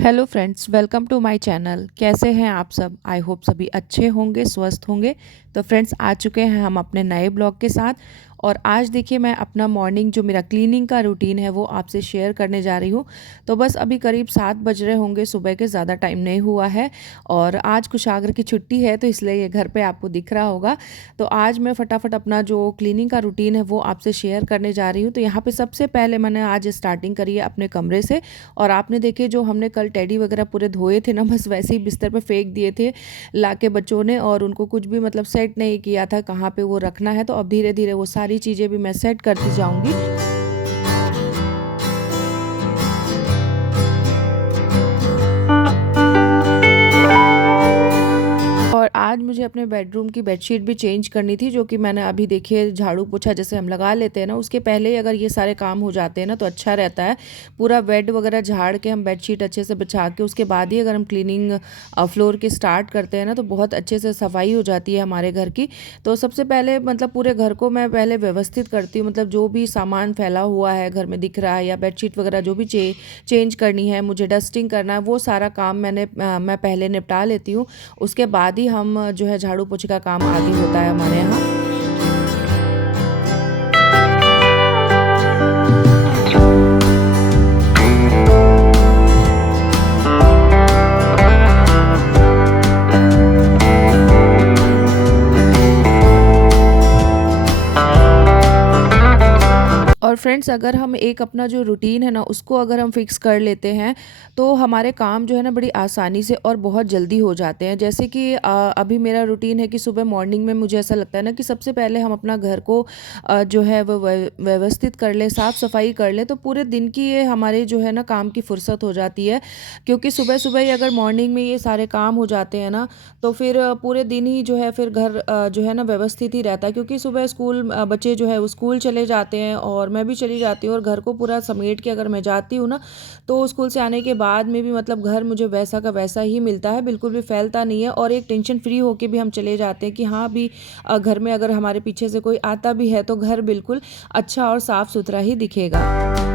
Hello friends, welcome to my channel. कैसे हैं आप सब? आई होप सभी अच्छे होंगे, स्वस्थ होंगे। तो फ्रेंड्स, आ चुके हैं हम अपने नए ब्लॉग के साथ। और आज देखिए, मैं अपना मॉर्निंग जो मेरा क्लीनिंग का रूटीन है वो आपसे शेयर करने जा रही हूँ। तो बस अभी करीब 7 बज रहे होंगे सुबह के, ज़्यादा टाइम नहीं हुआ है। और आज कुशागर की छुट्टी है तो इसलिए ये घर पे आपको दिख रहा होगा। तो आज मैं फटाफट अपना जो क्लीनिंग का रूटीन है वो आपसे शेयर करने जा रही हूँ। तो यहाँ पे सबसे पहले मैंने आज स्टार्टिंग करी है अपने कमरे से। और आपने देखे, जो हमने कल टेडी वगैरह पूरे धोए थे ना, बस वैसे ही बिस्तर पे फेंक दिए थे लाके बच्चों ने, और उनको कुछ भी मतलब सेट नहीं किया था कहाँ पे वो रखना है। तो अब धीरे धीरे वो सारी चीज़ें भी मैं सेट करती जाऊँगी। और आज मुझे अपने बेडरूम की बेडशीट भी चेंज करनी थी, जो कि मैंने अभी देखिए झाड़ू पोछा जैसे हम लगा लेते हैं ना, उसके पहले ही अगर ये सारे काम हो जाते हैं ना तो अच्छा रहता है। पूरा बेड वगैरह झाड़ के हम बेडशीट अच्छे से बिछा के उसके बाद ही अगर हम क्लीनिंग फ्लोर की स्टार्ट करते हैं ना तो बहुत अच्छे से सफाई हो जाती है हमारे घर की। तो सबसे पहले मतलब पूरे घर को मैं पहले व्यवस्थित करती हूँ, मतलब जो भी सामान फैला हुआ है घर में दिख रहा है या बेडशीट वगैरह जो भी चेंज करनी है, मुझे डस्टिंग करना है, वो सारा काम मैं पहले निपटा लेती हूँ। उसके बाद ही हम जो है झाड़ू पोछे का काम आगे होता है हमारे यहाँ। और फ्रेंड्स, अगर हम एक अपना जो रूटीन है ना उसको अगर हम फिक्स कर लेते हैं तो हमारे काम जो है ना बड़ी आसानी से और बहुत जल्दी हो जाते हैं। जैसे कि अभी मेरा रूटीन है कि सुबह मॉर्निंग में मुझे ऐसा लगता है ना कि सबसे पहले हम अपना घर को जो है वो व्यवस्थित कर लें, साफ़ सफाई कर लें, तो पूरे दिन की ये हमारे जो है ना काम की फुर्सत हो जाती है। क्योंकि सुबह सुबह ही अगर मॉर्निंग में ये सारे काम हो जाते हैं ना तो फिर पूरे दिन ही जो है फिर घर जो है ना व्यवस्थित ही रहता है। क्योंकि सुबह स्कूल बच्चे जो है वो स्कूल चले जाते हैं और मैं भी चली जाती हूँ, और घर को पूरा समेट के अगर मैं जाती हूँ ना तो स्कूल से आने के बाद में भी मतलब घर मुझे वैसा का वैसा ही मिलता है, बिल्कुल भी फैलता नहीं है। और एक टेंशन फ्री होके भी हम चले जाते हैं कि हाँ भी घर में अगर हमारे पीछे से कोई आता भी है तो घर बिल्कुल अच्छा और साफ सुथरा ही दिखेगा।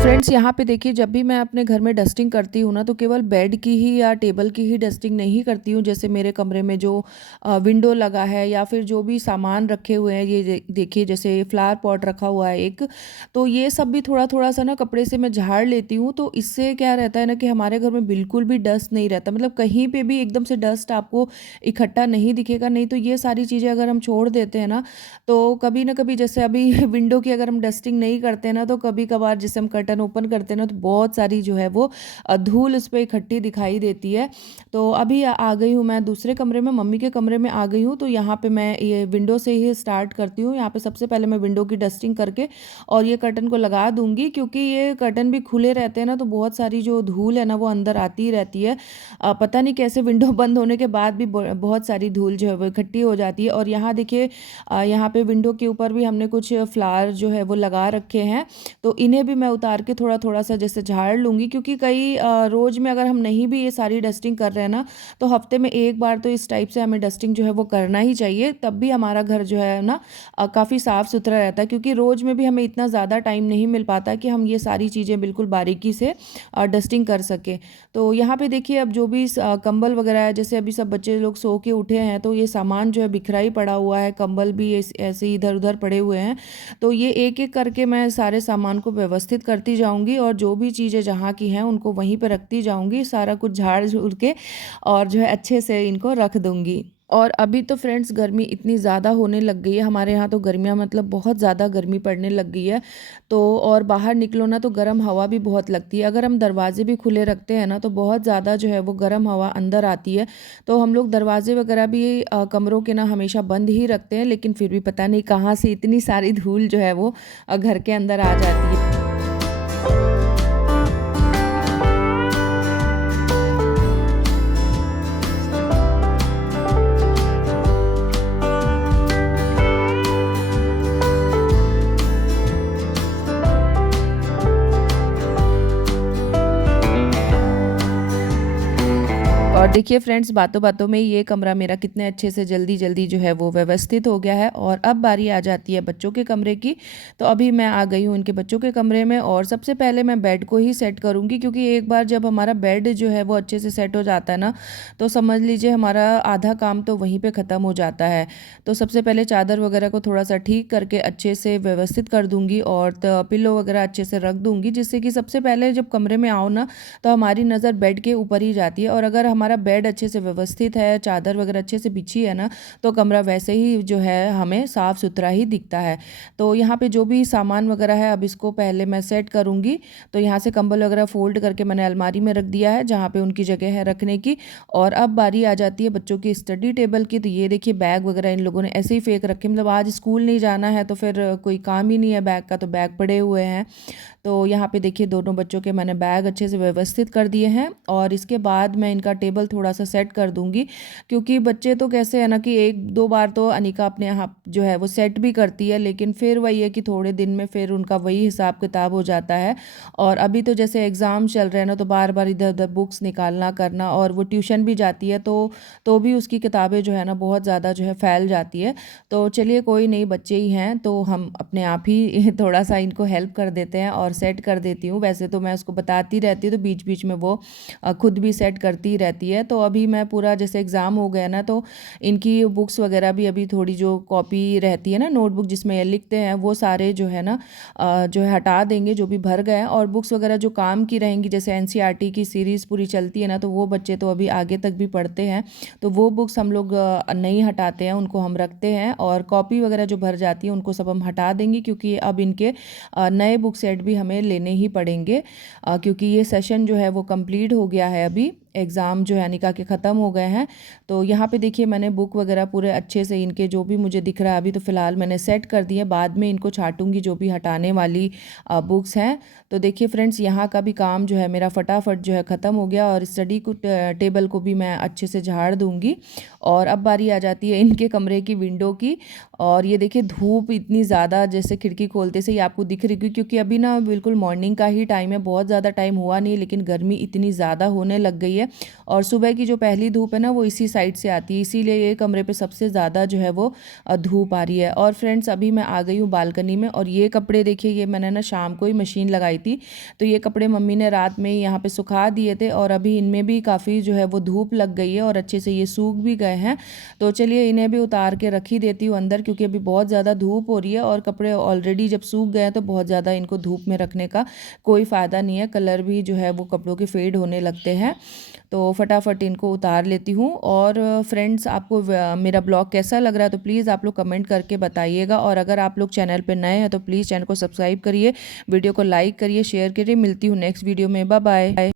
फ्रेंड्स, यहाँ पे देखिए, जब भी मैं अपने घर में डस्टिंग करती हूँ ना तो केवल बेड की ही या टेबल की ही डस्टिंग नहीं करती हूँ। जैसे मेरे कमरे में जो विंडो लगा है या फिर जो भी सामान रखे हुए हैं, ये देखिए जैसे फ्लावर पॉट रखा हुआ है एक, तो ये सब भी थोड़ा थोड़ा सा ना कपड़े से मैं झाड़ लेती हूँ। तो इससे क्या रहता है ना कि हमारे घर में बिल्कुल भी डस्ट नहीं रहता, मतलब कहीं पे भी एकदम से डस्ट आपको इकट्ठा नहीं दिखेगा। नहीं तो ये सारी चीज़ें अगर हम छोड़ देते हैं ना तो कभी ना कभी, जैसे अभी विंडो की अगर हम डस्टिंग नहीं करते हैं ना तो कभी कभार जैसे हम कर्टन ओपन करते हैं ना तो बहुत सारी जो है वो धूल उस पर इकट्ठी दिखाई देती है। तो अभी आ गई हूँ मैं दूसरे कमरे में, मम्मी के कमरे में आ गई हूँ। तो यहाँ पे मैं ये विंडो से ही स्टार्ट करती हूँ। यहाँ पे सबसे पहले मैं विंडो की डस्टिंग करके और ये कर्टन को लगा दूंगी, क्योंकि ये कर्टन भी खुले रहते हैं ना तो बहुत सारी जो धूल है ना वो अंदर आती ही रहती है। पता नहीं कैसे विंडो बंद होने के बाद भी बहुत सारी धूल जो है वो इकट्ठी हो जाती है। और यहाँ देखिए, यहाँ पे विंडो के ऊपर भी हमने कुछ फ्लावर जो है वो लगा रखे हैं, तो इन्हें भी मैं उतार के थोड़ा थोड़ा सा जैसे झाड़ लूँगी। क्योंकि कई रोज़ में अगर हम नहीं भी ये सारी डस्टिंग कर रहे हैं ना तो हफ्ते में एक बार तो इस टाइप से हमें डस्टिंग जो है वो करना ही चाहिए, तब भी हमारा घर जो है ना काफ़ी साफ़ सुथरा रहता है। क्योंकि रोज़ में भी हमें इतना ज़्यादा टाइम नहीं मिल पाता कि हम ये सारी चीज़ें बिल्कुल बारीकी से डस्टिंग कर सकें। तो यहाँ पे देखिए, अब जो भी कंबल वगैरह है, जैसे अभी सब बच्चे लोग सो के उठे हैं तो ये सामान जो है बिखरा ही पड़ा हुआ है, कंबल भी ऐसे ही इधर उधर पड़े हुए हैं। तो ये एक एक करके मैं सारे सामान को व्यवस्थित करती जाऊंगी, और जो भी चीज़ें जहाँ की हैं उनको वहीं पर रखती जाऊंगी, सारा कुछ झाड़ झूड़ के और जो है अच्छे से इनको रख दूंगी। और अभी तो फ्रेंड्स, गर्मी इतनी ज़्यादा होने लग गई है हमारे यहाँ, तो गर्मियाँ मतलब बहुत ज़्यादा गर्मी पड़ने लग गई है। तो और बाहर निकलो ना तो गर्म हवा भी बहुत लगती है। अगर हम दरवाजे भी खुले रखते हैं ना तो बहुत ज़्यादा जो है वो गर्म हवा अंदर आती है। तो हम लोग दरवाजे वगैरह भी कमरों के ना हमेशा बंद ही रखते हैं, लेकिन फिर भी पता नहीं कहाँ से इतनी सारी धूल जो है वो घर के अंदर आ जाती है। देखिए फ्रेंड्स, बातों बातों में ये कमरा मेरा कितने अच्छे से जल्दी जल्दी जो है वो व्यवस्थित हो गया है। और अब बारी आ जाती है बच्चों के कमरे की। तो अभी मैं आ गई हूँ इनके बच्चों के कमरे में, और सबसे पहले मैं बेड को ही सेट करूँगी, क्योंकि एक बार जब हमारा बेड जो है वो अच्छे से सेट हो जाता है ना, तो समझ लीजिए हमारा आधा काम तो वहीं पर ख़त्म हो जाता है। तो सबसे पहले चादर वगैरह को थोड़ा सा ठीक करके अच्छे से व्यवस्थित कर दूँगी, और पिल्लो वगैरह अच्छे से रख दूँगी, जिससे कि सबसे पहले जब कमरे में आओ ना, तो हमारी नज़र बेड के ऊपर ही जाती है। और अगर हमारा बेड अच्छे से व्यवस्थित है, चादर वगैरह अच्छे से बिछी है ना, तो कमरा वैसे ही जो है हमें साफ़ सुथरा ही दिखता है। तो यहाँ पे जो भी सामान वगैरह है, अब इसको पहले मैं सेट करूँगी। तो यहाँ से कंबल वगैरह फ़ोल्ड करके मैंने अलमारी में रख दिया है, जहाँ पे उनकी जगह है रखने की। और अब बारी आ जाती है बच्चों की स्टडी टेबल की। तो ये देखिए, बैग वगैरह इन लोगों ने ऐसे ही फेंक रखे, मतलब आज स्कूल नहीं जाना है तो फिर कोई काम ही नहीं है बैग का, तो बैग पड़े हुए हैं। तो यहाँ पे देखिए, दोनों बच्चों के मैंने बैग अच्छे से व्यवस्थित कर दिए हैं। और इसके बाद मैं इनका टेबल थोड़ा सा सेट कर दूंगी, क्योंकि बच्चे तो कैसे है ना कि एक दो बार तो अनिका अपने यहाँ जो है वो सेट भी करती है, लेकिन फिर वही है कि थोड़े दिन में फिर उनका वही हिसाब किताब हो जाता है। और अभी तो जैसे एग्ज़ाम चल रहे हैं ना, तो बार बार इधर उधर बुक्स निकालना करना, और वो ट्यूशन भी जाती है, तो भी उसकी किताबें जो है ना बहुत ज़्यादा जो है फैल जाती है। तो चलिए, कोई नहीं, बच्चे ही हैं तो हम अपने आप ही थोड़ा सा इनको हेल्प कर देते हैं और सेट कर देती हूँ। वैसे तो मैं उसको बताती रहती हूँ, तो बीच बीच में वो खुद भी सेट करती रहती है। तो अभी मैं पूरा, जैसे एग्ज़ाम हो गया ना, तो इनकी बुक्स वगैरह भी अभी थोड़ी जो कॉपी रहती है ना, नोटबुक जिसमें ये लिखते हैं, वो सारे जो है ना जो है हटा देंगे, जो भी भर गए हैं। और बुक्स वगैरह जो काम की रहेंगी, जैसे एनसीईआरटी की सीरीज़ पूरी चलती है ना, तो वो बच्चे तो अभी आगे तक भी पढ़ते हैं, तो वो बुक्स हम लोग नहीं हटाते हैं, उनको हम रखते हैं। और कॉपी वगैरह जो भर जाती है उनको सब हम हटा देंगे, क्योंकि अब इनके नए बुक सेट भी हमें लेने ही पड़ेंगे, क्योंकि ये सेशन जो है वो कंप्लीट हो गया है। अभी एग्ज़ाम जो है अनिका के ख़त्म हो गए हैं। तो यहाँ पे देखिए, मैंने बुक वगैरह पूरे अच्छे से इनके जो भी मुझे दिख रहा है अभी, तो फ़िलहाल मैंने सेट कर दिए, बाद में इनको छांटूंगी जो भी हटाने वाली बुक्स हैं। तो देखिए फ्रेंड्स, यहाँ का भी काम जो है मेरा फटाफट जो है ख़त्म हो गया, और स्टडी को टेबल को भी मैं अच्छे से झाड़ दूँगी। और अब बारी आ जाती है इनके कमरे की विंडो की। और ये देखिए, धूप इतनी ज़्यादा जैसे खिड़की खोलते से ही आपको दिख रही है, क्योंकि अभी ना बिल्कुल मॉर्निंग का ही टाइम है, बहुत ज़्यादा टाइम हुआ नहीं, लेकिन गर्मी इतनी ज़्यादा होने लग गई है। और सुबह की जो पहली धूप है ना, वो इसी साइड से आती है, इसीलिए ये कमरे पे सबसे ज़्यादा जो है वो धूप आ रही है। और फ्रेंड्स, अभी मैं आ गई हूँ बालकनी में, और ये कपड़े देखिए, ये मैंने ना शाम को ही मशीन लगाई थी, तो ये कपड़े मम्मी ने रात में ही यहाँ पे सुखा दिए थे, और अभी इनमें भी काफ़ी जो है वो धूप लग गई है, और अच्छे से ये सूख भी गए हैं। तो चलिए, इन्हें भी उतार के रख ही देती हूँ अंदर, क्योंकि अभी बहुत ज़्यादा धूप हो रही है, और कपड़े ऑलरेडी जब सूख गए हैं तो बहुत ज़्यादा इनको धूप में रखने का कोई फ़ायदा नहीं है, कलर भी जो है वो कपड़ों के फेड होने लगते हैं। तो फटाफट इनको उतार लेती हूँ। और फ्रेंड्स, आपको मेरा ब्लॉग कैसा लग रहा है, तो प्लीज़ आप लोग कमेंट करके बताइएगा। और अगर आप लोग चैनल पर नए हैं तो प्लीज़ चैनल को सब्सक्राइब करिए, वीडियो को लाइक करिए, शेयर करिए। मिलती हूँ नेक्स्ट वीडियो में, बाय बाय।